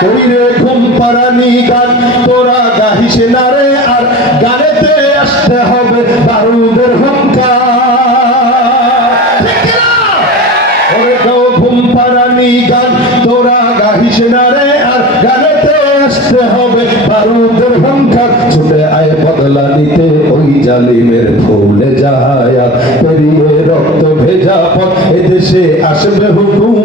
কইরে ঘুম পারানি গান, তোরা গাহিস না রে, আর গানেতে আসতে হবে বারুদের হুঙ্কার। ঘুম পারানি গান, তোরা গাহিস না রে, আর গানেতে আসতে হবে বারুদের হুঙ্কার। ছুটে আয় বদলা নিতে ওই জালিমের ভুলে যায় পেরিয়ে রক্ত ভেজা পথ এদেশে আসবে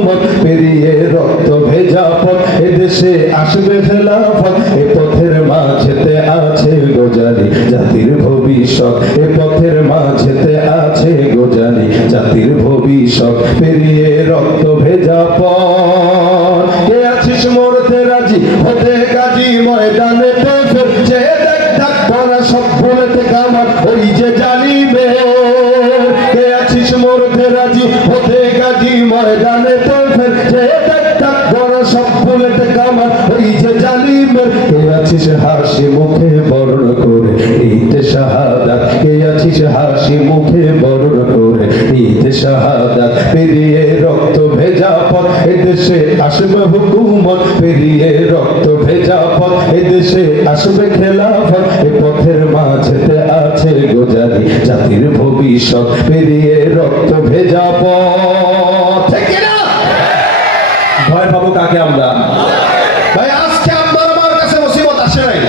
হুকুমত পেরিয়ে রক্ত ভেজা পথ এদেশে আসবে খেলাফত, এ পথের মাঝেতে আছে গোজারি জাতির ভবিষ্যৎ, এ পথের মাঝেতে আছে গোজারি জাতির ভবিষ্যৎ, পেরিয়ে রক্ত ভেজা পথ। কে আছিস মরতে রাজি? হতে গাজী ময়দানে ফের যে দেখ ডাক করা সব বলেতে কামার ওই যে জানি গাজী ময়দানে ফের যে দেখ ডাক সব বলেতে কামার ওই জালিমের। কে আছিস হাসি মুখে বরণ করে? ঈদ শাহাদাত, কে আছিস হাসি মুখে বরণ করে? ঈদ শাহাদাত, পেরিয়ে রক্ত ভেজা পথ, এদেশে আসবে হুকুমত। পেরিয়ে রক্ত ভেজা পথ, এদেশে আসবে খেলাফত। এ পথের মাঝেতে আছে গোজারি জাতির ভবিষ্যৎ। পেরিয়ে রক্ত ভেজা পথ ঠিক কি না? ভয় পাবো কাকে আমরা ভাই আজকে আপনার আমার কাছে মুসিবত আসে নাই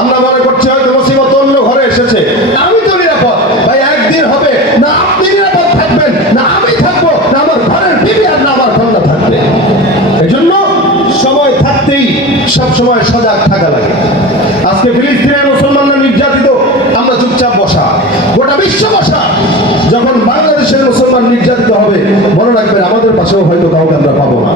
আমরা মনে করছি হয়তো মুসিবত অন্য ঘরে এসেছে আমি তো নিরাপদ ভাই হবে, না আপনি নিরাপদ থাকবেন, না আমি থাকব, না আমার ঘরের বিবি আর না আমার কন্যা থাকবে। এই জন্য সময় থাকতেই সব সময় সজাগ থাকা লাগে। আজকে ফিলিস্তিনের মুসলমানরা নির্যাতিত, আমরা চুপচাপ বসা। গোটা বিশ্ব বসা। যখন বাংলাদেশের মুসলমান নির্যাতিত হবে, মনে রাখবেন আমাদের পাশেও হয়তো কাউকে আমরা পাবো না।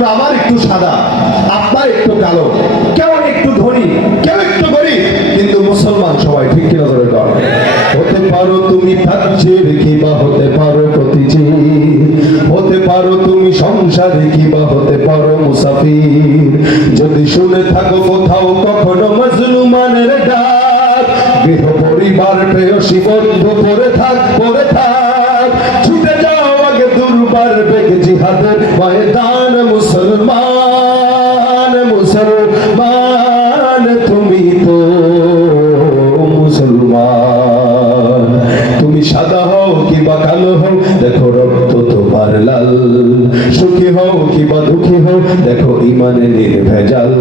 চামড়া আমার একটু সাদা আপনার একটু কালো, কেউ একটু ধনী, কেউ একটু গরিব, কিন্তু মুসলমান সবাই ঠিক কিনা ধরে হতে পারো তুমি তাজ্জের কিংবা, হতে পারো প্রতিজি হতে পারো তুমি সংসারে কিংবা, হতে পারো মুসাফির। যদি শুনে থাকো কোথাও কখনো মজলুমানের ডাক, গৃহ পরিবার প্রেয়সী বন্ধু পরে থাক পরে থাক। কালো হও দেখো রক্ত তোমার লাল। সুখী হও কিবা দুঃখী হও, দেখো ইমানে নির্ভেজাল।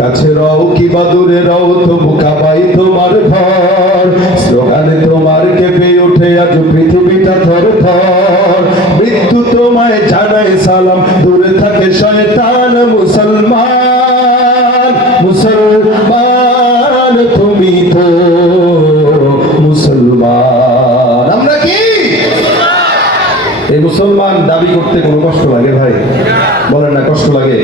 কাছে রও কিবা দূরে রও, তবু কাবাই তোমার ঘর স্লোগানে তোমার কেঁপে ওঠে, আজ পৃথিবীটা থর থর মৃত্যু তোমায় জানায় সালাম, দূরে থাকে শয়তান। দাবি করতে কোনো কষ্ট লাগে ভাই? বলেন না কষ্ট লাগে?